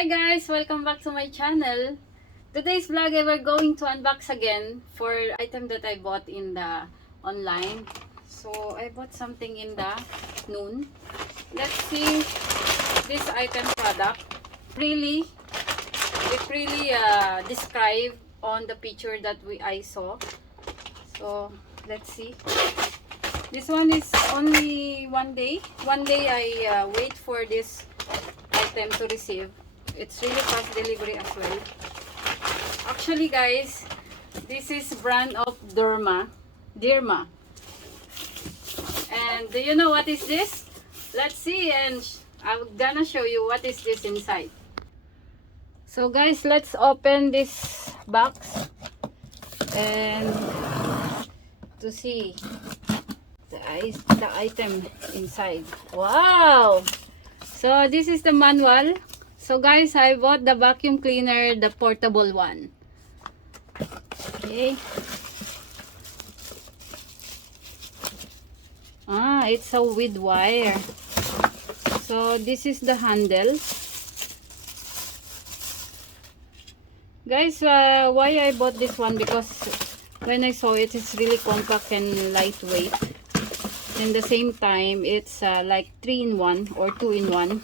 Hi guys! Welcome back to my channel. Today's vlog I we're going to unbox again for item that I bought in the online. So I bought something in the noon. Let's see this item product. It really described on the picture that I saw. So let's see. This one is only one day. One day I wait for this item to receive. It's really fast delivery as well. Actually guys, this is brand of Derma. And do you know what is this? Let's see, and I'm gonna show you what is this inside. So guys, let's open this box and to see the item inside. Wow! So this is the manual. So guys, I bought the vacuum cleaner, the portable one. Okay. It's a with wire. So this is the handle. Guys, why I bought this one? Because when I saw it, it's really compact and lightweight. In the same time, it's like 3-in-1 or 2-in-1.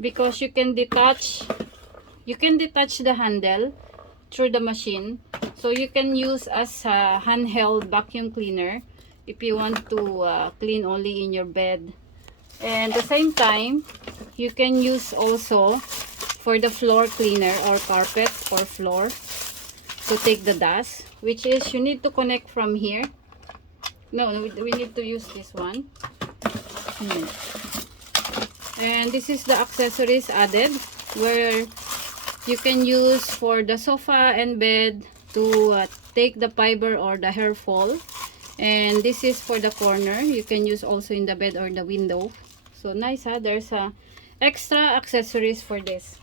Because you can detach the handle through the machine, so you can use as a handheld vacuum cleaner if you want to clean only in your bed. And at the same time, you can use also for the floor cleaner or carpet or floor to take the dust, which is you need to connect from here. No, we need to use this one. And this is the accessories added, where you can use for the sofa and bed to take the fiber or the hair fall. And this is for the corner, you can use also in the bed or the window. So nice, huh? There's extra accessories for this.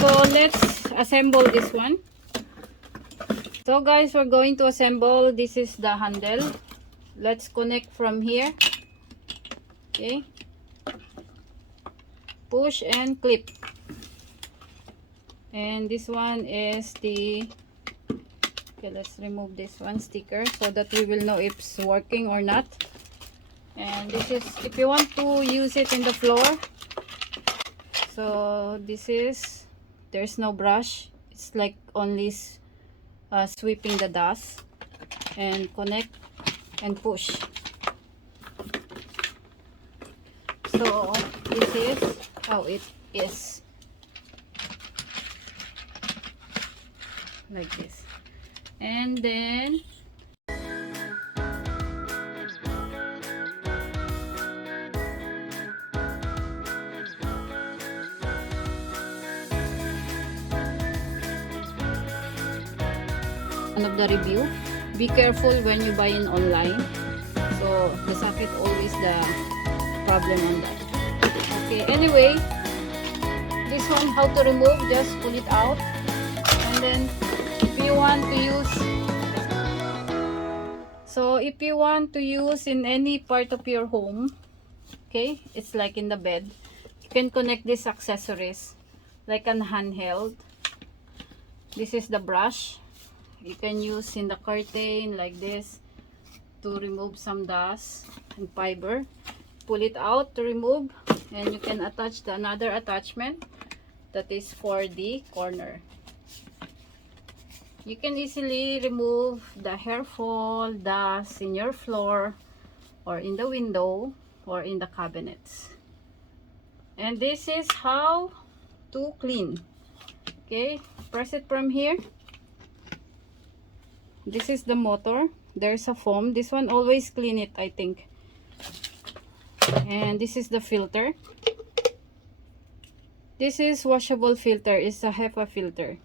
So let's assemble this one. So guys, we're going to assemble. This is the handle. Let's connect from here. Okay, push and clip. And this one is the, okay, let's remove this one sticker so that we will know if it's working or not. And this is if you want to use it in the floor. So this is, there's no brush, it's like only sweeping the dust. And connect and push. So this is how it is, like this. And then one of the review, be careful when you buy in online. So the socket always the problem on that. Okay, anyway, this one how to remove, just pull it out. And then if you want to use in any part of your home, okay, it's like in the bed, you can connect these accessories like an handheld. This is the brush you can use in the curtain like this to remove some dust and fiber. Pull it out to remove, and you can attach another attachment that is for the corner. You can easily remove the hair fall, dust in your floor or in the window or in the cabinets. And this is how to clean. Okay, press it from here. This is the motor. There's a foam. This one always clean it, I think. And this is the filter. This is washable filter. It's a HEPA filter.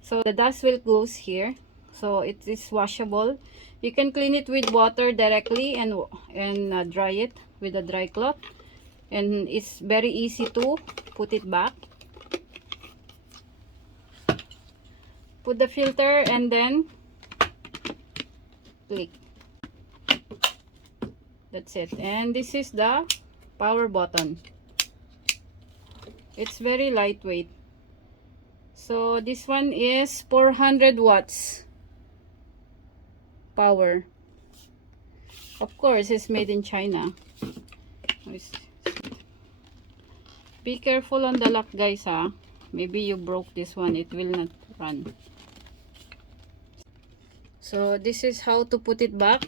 So the dust will goes here. So it is washable. You can clean it with water directly and dry it with a dry cloth. And it's very easy to put it back. Put the filter and then click. That's it. And this is the power button. It's very lightweight. So this one is 400 watts power. Of course, it's made in China. Be careful on the lock, guys, ha. Maybe you broke this one, it will not run. So this is how to put it back.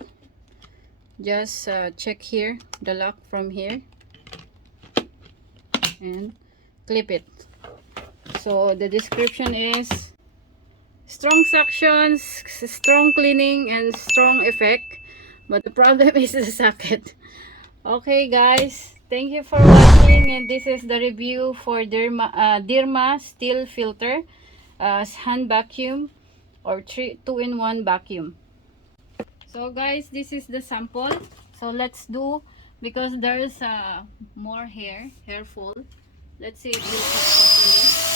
Just check here the lock from here and clip it. So the description is strong suctions, strong cleaning, and strong effect, but the problem is the socket. Okay guys, thank you for watching, and this is the review for Dirma steel filter, hand vacuum or 2-in-1 vacuum. So guys, this is the sample. So let's do, because there is more hair fall. Let's see if it will fit properly.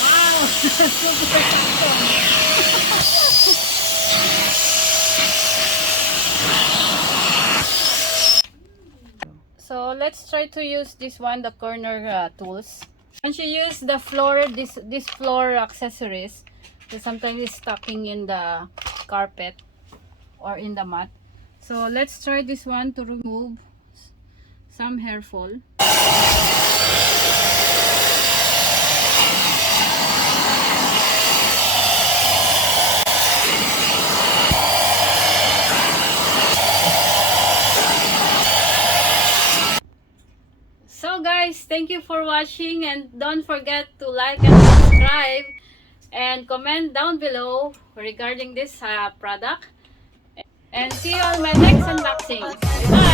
Wow, so let's try to use this one, the corner tools. Once you use the floor, this floor accessories, so sometimes it's stucking in the carpet or in the mat. So let's try this one to remove some hair fall. So guys, thank you for watching, and don't forget to like and subscribe and comment down below regarding this product. And see you on my next unboxing. Bye!